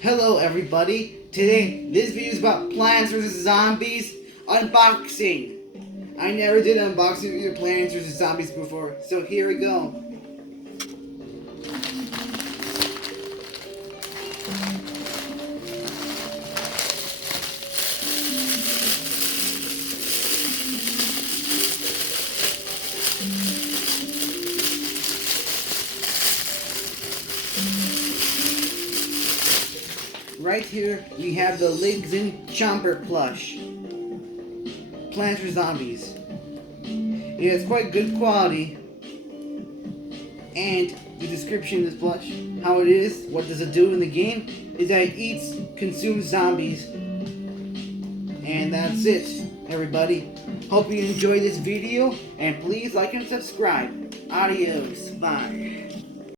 Hello everybody, today this video is about Plants vs. Zombies unboxing. I never did an unboxing video of Plants vs. Zombies before, so here we go. Right here we have the Ligs and Chomper plush. Plants vs. Zombies. It has quite good quality. And the description of this plush, how it is, what does it do in the game, is that it eats, consumes zombies. And that's it, everybody. Hope you enjoyed this video, and please like and subscribe. Adios. Bye.